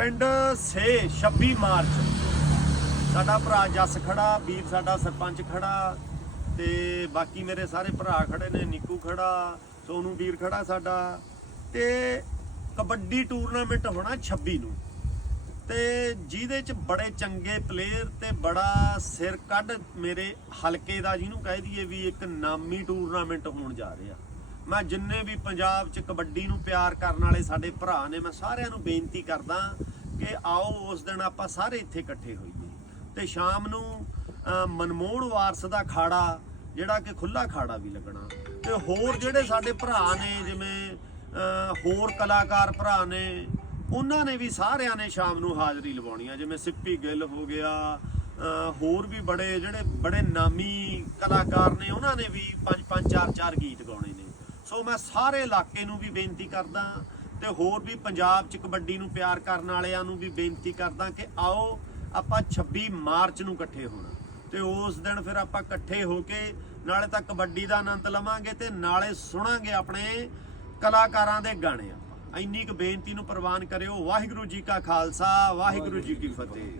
ਪਿੰਡ ਸੇ 26 ਮਾਰਚ। ਸਾਡਾ ਭਰਾ ਜੱਸ ਖੜਾ, ਵੀਰ ਸਾਡਾ ਸਰਪੰਚ ਖੜਾ ਤੇ ਬਾਕੀ ਮੇਰੇ ਸਾਰੇ ਭਰਾ ਖੜੇ ਨੇ, ਨਿੱਕੂ ਖੜਾ, ਸੋਨੂ ਵੀਰ ਖੜਾ ਸਾਡਾ ਤੇ ਕਬੱਡੀ ਟੂਰਨਾਮੈਂਟ ਹੋਣਾ 26 ਨੂੰ। ਤੇ ਜਿਹਦੇ ਚ ਬੜੇ ਚੰਗੇ ਪਲੇਅਰ ਤੇ ਬੜਾ ਸਿਰ ਕੱਢ ਮੇਰੇ ਹਲਕੇ ਦਾ ਜਿਹਨੂੰ ਕਹਿ ਦਈਏ ਵੀ ਇੱਕ ਨਾਮੀ ਟੂਰਨਾਮੈਂਟ ਹੋਣ ਜਾ ਰਿਹਾ। ਮੈਂ ਜਿੰਨੇ ਵੀ ਪੰਜਾਬ ਚ ਕਬੱਡੀ ਨੂੰ ਪਿਆਰ ਕਰਨ ਵਾਲੇ ਸਾਡੇ ਭਰਾ ਨੇ, ਮੈਂ ਸਾਰਿਆਂ ਨੂੰ ਬੇਨਤੀ ਕਰਦਾ ਕਿ ਆਓ ਉਸ ਦਿਨ ਆਪਾਂ ਸਾਰੇ ਇੱਥੇ ਇਕੱਠੇ ਹੋਈਏ। ਤੇ ਸ਼ਾਮ ਨੂੰ ਮਨਮੋਹਣ ਵਾਰਸ ਦਾ ਖਾੜਾ, ਜਿਹੜਾ ਕਿ ਖੁੱਲਾ ਖਾੜਾ ਵੀ ਲੱਗਣਾ। ਤੇ ਹੋਰ ਜਿਹੜੇ ਸਾਡੇ ਭਰਾ ਨੇ, ਜਿਵੇਂ ਹੋਰ ਕਲਾਕਾਰ ਭਰਾ ਨੇ, ਉਹਨਾਂ ਨੇ ਵੀ ਸਾਰਿਆਂ ਨੇ ਸ਼ਾਮ ਨੂੰ ਹਾਜ਼ਰੀ ਲਵਾਉਣੀ ਆ। ਜਿਵੇਂ ਸਿੱਪੀ ਗਿੱਲ ਹੋ ਗਿਆ ਹੋਰ ਵੀ ਬੜੇ, ਜਿਹੜੇ ਬੜੇ ਨਾਮੀ ਕਲਾਕਾਰ ਨੇ, ਉਹਨਾਂ ਨੇ ਵੀ ਪੰਜ ਪੰਜ, ਚਾਰ ਚਾਰ ਗੀਤ ਗਾਉਣੇ ਨੇ। ਸੋ ਮੈਂ ਸਾਰੇ ਇਲਾਕੇ ਨੂੰ ਵੀ ਬੇਨਤੀ ਕਰਦਾ ਤੇ ਹੋਰ ਵੀ ਪੰਜਾਬ 'ਚ ਕਬੱਡੀ ਨੂੰ ਪਿਆਰ ਕਰਨ ਵਾਲਿਆਂ ਨੂੰ ਵੀ ਬੇਨਤੀ ਕਰਦਾ ਕਿ ਆਓ ਆਪਾਂ 26 ਮਾਰਚ ਨੂੰ ਇਕੱਠੇ ਹੋਣਾ। ਤੇ ਉਸ ਦਿਨ ਫਿਰ ਆਪਾਂ ਇਕੱਠੇ ਹੋ ਕੇ ਨਾਲੇ ਤਾਂ ਕਬੱਡੀ ਦਾ ਆਨੰਦ ਲਵਾਂਗੇ ਤੇ ਨਾਲੇ ਸੁਣਾਂਗੇ ਆਪਣੇ ਕਲਾਕਾਰਾਂ ਦੇ ਗਾਣੇ ਇੰਨੀ ਕੁ ਬੇਨਤੀ ਨੂੰ ਪ੍ਰਵਾਨ ਕਰਿਓ। ਵਾਹਿਗੁਰੂ ਜੀ ਕਾ ਖਾਲਸਾ, ਵਾਹਿਗੁਰੂ ਜੀ ਕੀ ਫਤਿਹ।